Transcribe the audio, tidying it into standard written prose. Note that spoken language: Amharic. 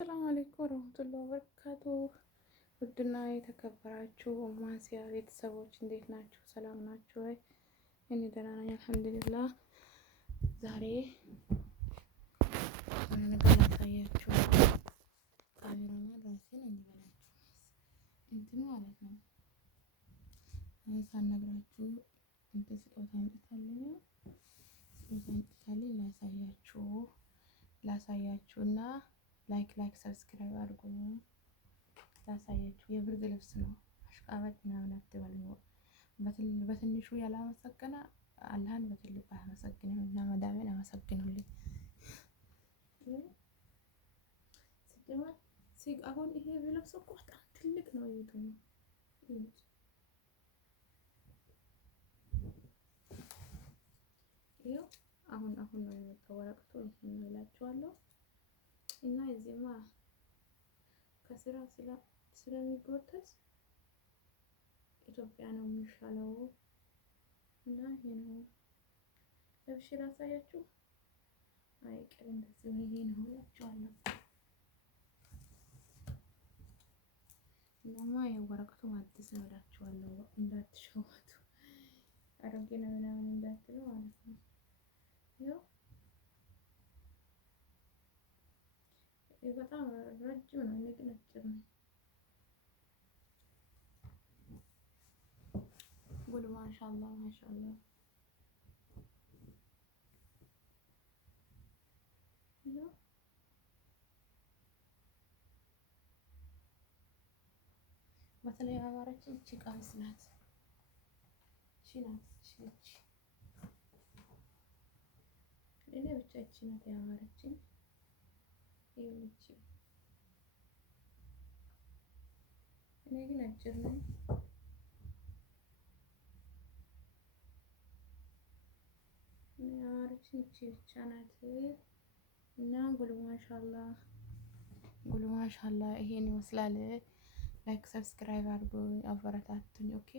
ሰላም አለይኩም ወራህመቱላሂ ወበረካቱ። ውድና የተከበራችሁ ማሲያ ቤተሰቦች እንዴት ናችሁ? ሰላም ናችሁ ወይ? እኔ ደህና ነኝ አልሐምዱሊላህ። ዛሬ ነገር ላሳያችሁ ካሜራማን ራሴን እንዲበላችሁ እንትን ማለት ነው። ሳልነግራችሁ እንትን ስጦታ አምጥታለኝ ላሳያችሁና ላይክ ሰብስክራይብ አድርጉ። ላሳያችሁ የብርድ ልብስ ነው። አሽቃባጭ ምናምን አትበሉ። በትንሹ ያላመሰገነ አላህን በትልቁ አያመሰግንም እና መዳሜን አመሰግኑልኝ። አሁን ይሄ ልብስ እኮ በጣም ትልቅ ነው። ይኸው አሁን ነው የመጣው ወረቀቱ። ይሄን እላችኋለሁ እና እዚህማ ከስራ ስለሚጎተት ኢትዮጵያ ነው የሚሻለው እና ይሄ ነው ለብሼ ላሳያችሁ። አይቀር እንደዚህ ይሄ ነው እላችኋለሁ። እናማ የወረቀቱ አዲስ ነው እላችኋለሁ። እንዳትሸወቱ አሮጌ ነው ምናምን እንዳትሉ ማለት ነው። ይኸው በጣም ረጅም ነው። እኔ ግን አጭር ነው። ጉድ ማሻአላህ ማሻአላህ። ይኸው በተለይ አማራችን እቺ ቀሚስ ናት። እቺ እኔ ብቻ እቺ ናት ያማረችኝ። ይኸውልሽ እኔ ግን አጭር ነኝ። ያማረችኝ እቺ ብቻ ናት እና ጉል ማሻአላህ ይሄን ይመስላል። ላይክ ሰብስክራይብ አድርጉ፣ አበረታቱኝ። ኦኬ